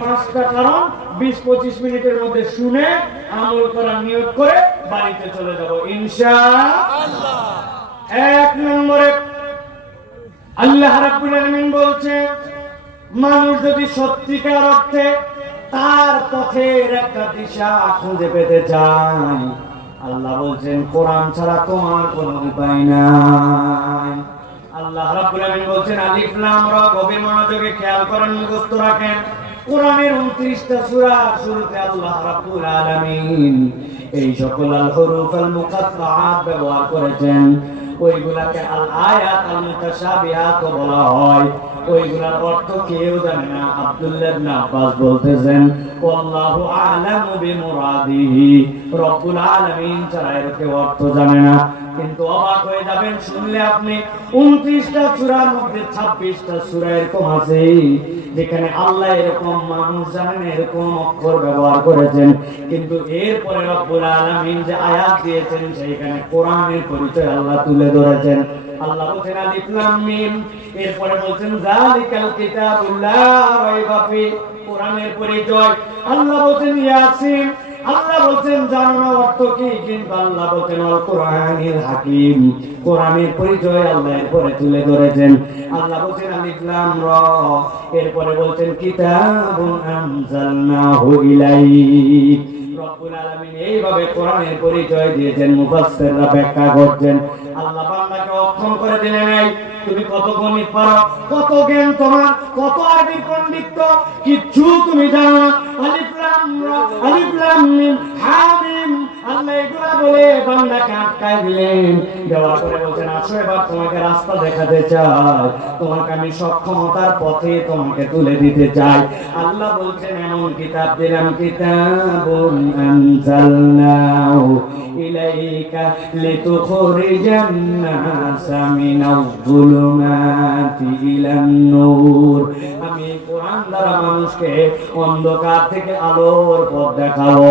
পাঁচটা কারণ বিশ পঁচিশ মিনিটের মধ্যে শুনে আমল করার নিয়োগ করে বাড়িতে চলে যাব। ইনশা এক নম্বরে আল্লাহ বলছে, মানুষ যদি সত্যিকার অর্থে তার পথের একটা দিশা খুঁজে পেতে চায়, আল্লাহ বলছেন, কোরআন ছাড়া তোমার কোনো উপায় নাই। আল্লাহ রাব্বুল আলামিন বলছেন, আলিফ লাম রা, গভীর মনোযোগে খেয়াল করেন মুখস্থ রাখেন। কোরআনের 29টা সূরা শুরুতে আল্লাহ রাব্বুল আলামিন এই সকল আল হুরুফ আল মুকাত্তাআত ব্যবহার করেছেন। ওইগুলাকে আল আয়াত আল মুতাশাবিহাত বলা হয়। ওইগুলার অর্থ কেউ জানে না, আব্দুল্লাহ ইবনে আব্বাস বলতেছেন আল্লাহু আ'লামু বিমুরাদিহি। রব্বুল আলামিন ছাড়া এর কেউ অর্থ জানে না। কিন্তু অবাক হয়ে যাবেন, শুনলে আপনি 29টা সূরার মধ্যে 26টা সূরা এরকম আছে, যেখানে আল্লাহ এরকম মানুষ জানেন, এরকম অক্ষর ব্যবহার করেছেন। কিন্তু এরপরে রব্বুল আলামিন যে আয়াত দিয়েছেন, সেইখানে কোরআনের পরিচয় আল্লাহ তুলে ধরেছেন। আল্লাহ বলছেন, আলিফ লাম মিম। এরপরে বলছেন, যালিকাল কিতাবুল লা কোরআনের পরিচয়। আল্লাহ বলছেন, ইয়াসিন। আল্লাহ বলছেন জানো না অর্থ কি? কিন্তু আল্লাহ বলছেন, আল কোরআনিল হাকিম। কোরআনের পরিচয় আল্লাহ এরপরে তুলে ধরেছেন। আল্লাহ বলছেন, আলিফ লাম র। এরপরে বলছেন, কিতাবুন আনজালনাহু ইলাইক এইভাবে কোরআনের পরিচয় দিয়েছেন, মুফাসসিররা ব্যাখ্যা করছেন। আল্লাহ বান্দাকে অক্ষম করে দিলেন তুমি কত গণিত পারো? কত জ্ঞান তোমার? কত আরবি পণ্ডিত? কিচ্ছু তুমি জানো না। আলিফ লাম আলিফ লাম মিম। আল্লাহ এগুলা বলে বান্দাকে আটকায় দিলেন। আমি মানুষকে অন্ধকার থেকে আলোর পথ দেখাবো।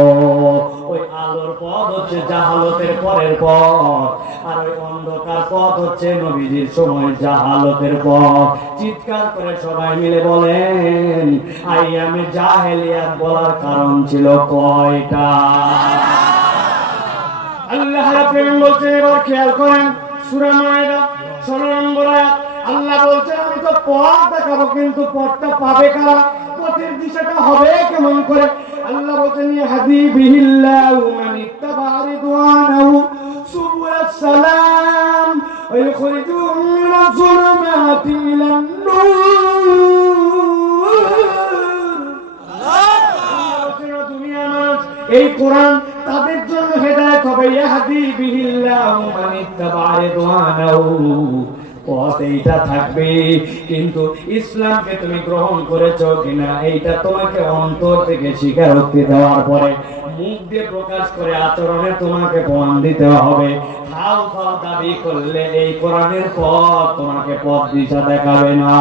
ওই আলোর পথ হচ্ছে জাহালতের পরের পথ। আর অন্ধকার পথ হচ্ছে নবীজির সময়, জাহালতের পথ। চিৎকার করে সবাই মিলে বলেন জাহেলিয়াত বলার কারণ ছিল কয়টা? আল্লাহ রাব্বুল এবার খেয়াল করেন, সূরা মায়দা 16 নম্বর আয়াত। আল্লাহ আমি তো পথ দেখাবো, কিন্তু পথটা পাবে কারা? পথের দিশাটা হবে কেমন করে? আল্লাহ বলছেন হাদি বিহিল্লাহু এই কোরআন তাদের জন্য হেদায়েত হবে। ইয়াহদি বিহিল্লাহু মান ইত্তাবা রিদওয়ানাহু। পথ এইটা থাকবে, কিন্তু ইসলামকে তুমি গ্রহণ কিনা, এইটা তোমাকে অন্তর থেকে স্বীকারোক্তি দেওয়ার পরে মুখ দিয়ে প্রকাশ করে আচরণে তোমাকে প্রমাণ দিতে হবে। ফাও দাবি করলে এই কোরআনের পথ তোমাকে পথ দিশা দেখাবে না।